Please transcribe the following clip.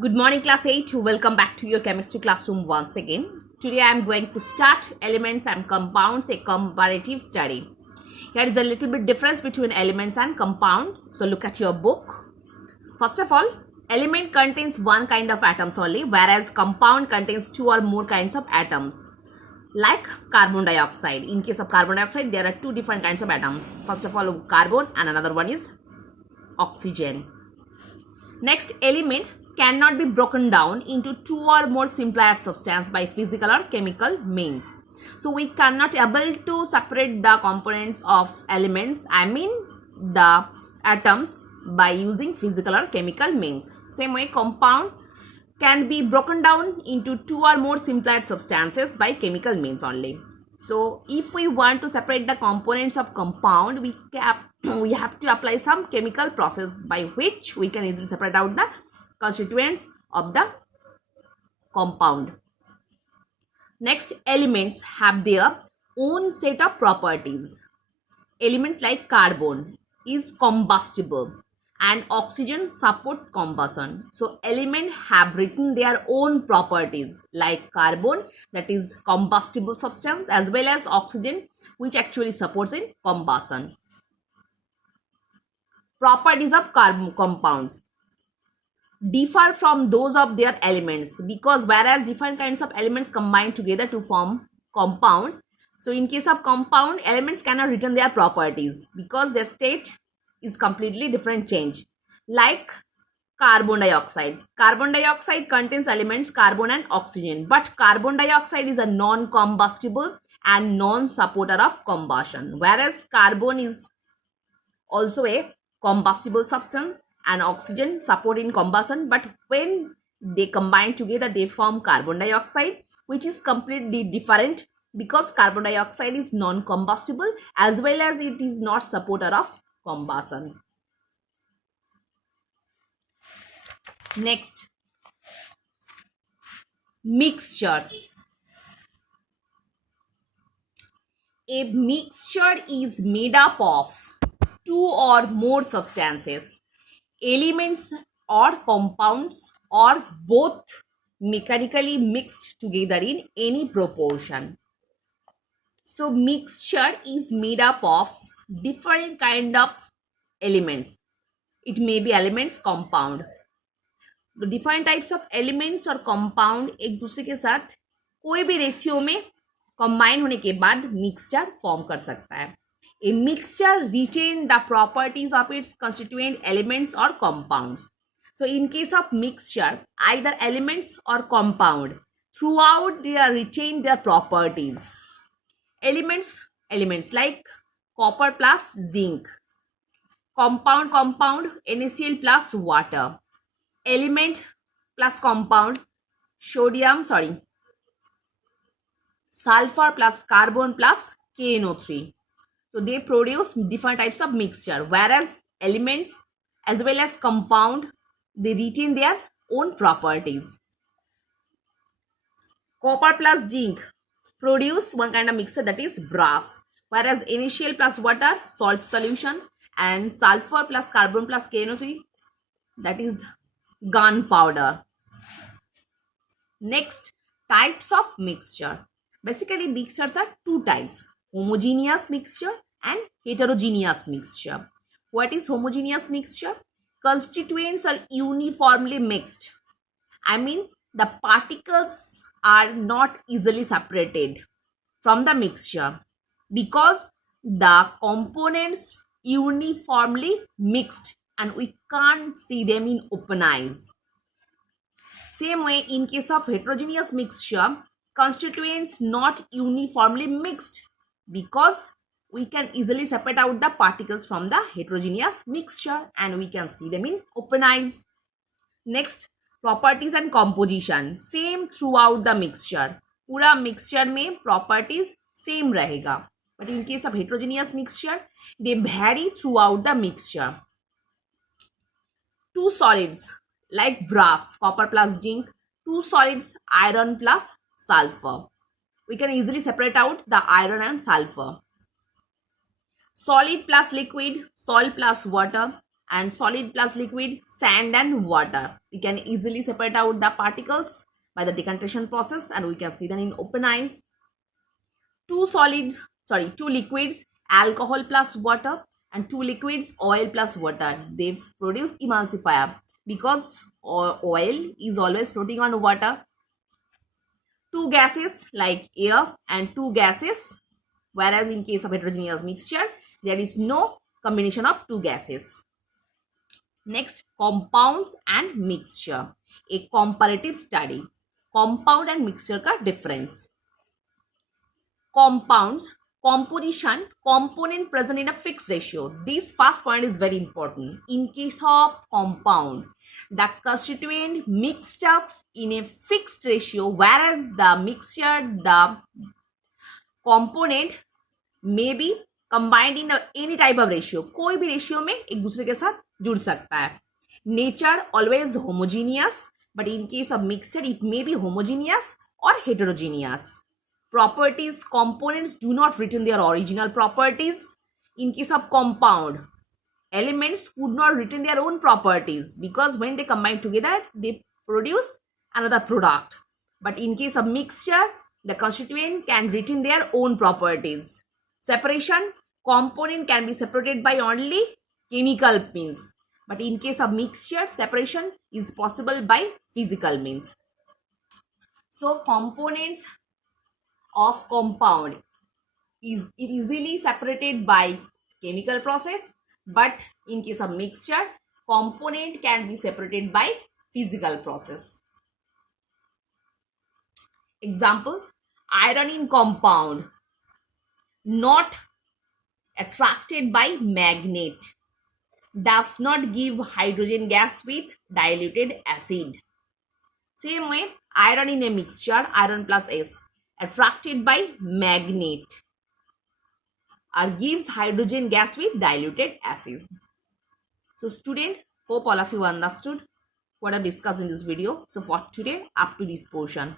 Good morning, class 8. Welcome back to your chemistry classroom once again. Today I am going to start elements and compounds, a comparative study. Here is a little bit difference between elements and compound. So look at your book. First of all, element contains one kind of atoms only, whereas compound contains two or more kinds of atoms. Like carbon dioxide. In case of carbon dioxide, there are two different kinds of atoms. First of all, carbon, and another one is oxygen. Next, element cannot be broken down into two or more simpler substances by physical or chemical means. So we cannot able to separate the components of elements, I mean the atoms, by using physical or chemical means. Same way, compound can be broken down into two or more simpler substances by chemical means only. So if we want to separate the components of compound, we have to apply some chemical process by which we can easily separate out the constituents of the compound. Next, elements have their own set of properties. Elements like carbon is combustible and oxygen support combustion. So elements have written their own properties like carbon, that is combustible substance, as well as oxygen, which actually supports in combustion. Properties of carbon compounds differ from those of their elements, because whereas different kinds of elements combine together to form compound, so in case of compound, elements cannot retain their properties because their state is completely different change. Like carbon dioxide. Carbon dioxide contains elements carbon and oxygen, but carbon dioxide is a non-combustible and non-supporter of combustion, whereas carbon is also a combustible substance and oxygen support in combustion, but when they combine together they form carbon dioxide, which is completely different because carbon dioxide is non-combustible as well as it is not supporter of combustion. Next, mixtures. A mixture is made up of two or more substances, elements or compounds, or both mechanically mixed together in any proportion. So mixture is made up of different kind of elements. It may be elements, compound. The different types of elements और compound एक दूसरे के साथ कोई भी ratio में combine होने के बाद मिक्सचर फॉर्म कर सकता है. A mixture retain the properties of its constituent elements or compounds. So in case of mixture, either elements or compound, throughout they are retain their properties. Elements like copper plus zinc. Compound NaCl plus water. Element plus compound sulfur plus carbon plus KNO3. So they produce different types of mixture, whereas elements as well as compound, they retain their own properties. Copper plus zinc produce one kind of mixture, that is brass, whereas NaCl plus water, salt solution, and sulfur plus carbon plus KNO3, that is gunpowder. Next, types of mixture. Basically, mixtures are two types: homogeneous mixture and heterogeneous mixture. What is homogeneous mixture? Constituents are uniformly mixed. I mean, the particles are not easily separated from the mixture because the components uniformly mixed and we can't see them in open eyes. Same way, in case of heterogeneous mixture, constituents not uniformly mixed because we can easily separate out the particles from the heterogeneous mixture and we can see them in open eyes. Next, properties and composition. Same throughout the mixture. पूरा mixture में properties same रहेगा. But in case of heterogeneous mixture, they vary throughout the mixture. Two solids like brass, copper plus zinc, two solids, iron plus sulfur. We can easily separate out the iron and sulfur. Solid plus liquid, salt plus water, and solid plus liquid, sand and water. We can easily separate out the particles by the decantation process, and we can see them in open eyes. Two liquids, alcohol plus water, and two liquids, oil plus water. They produce emulsifier because oil is always floating on water. Two gases like air and two gases, whereas in case of heterogeneous mixture, there is no combination of two gases. Next, compounds and mixture. A comparative study. Compound and mixture का difference. Compound, composition, component present in a fixed ratio. This first point is very important. In case of compound, the constituent mixed up in a fixed ratio, whereas the mixture, the component may be combined in any type of ratio. कोई भी ratio में एक दूसरे के साथ जुड़ सकता है. Nature always homogeneous, but in case of mixture, it may be homogeneous or heterogeneous. Properties, components do not retain their original properties. In case of compound, elements could not retain their own properties because when they combine together, they produce another product. But in case of mixture, the constituent can retain their own properties. Separation, component can be separated by only chemical means. But in case of mixture, separation is possible by physical means. So components of compound is easily separated by chemical process, but in case of mixture, component can be separated by physical process. Example, iron in compound, not attracted by magnet, does not give hydrogen gas with diluted acid. Same way, iron in a mixture, iron plus S, attracted by magnet or gives hydrogen gas with diluted acid. So student, hope all of you understood what I've discussed in this video. So for today, up to this portion.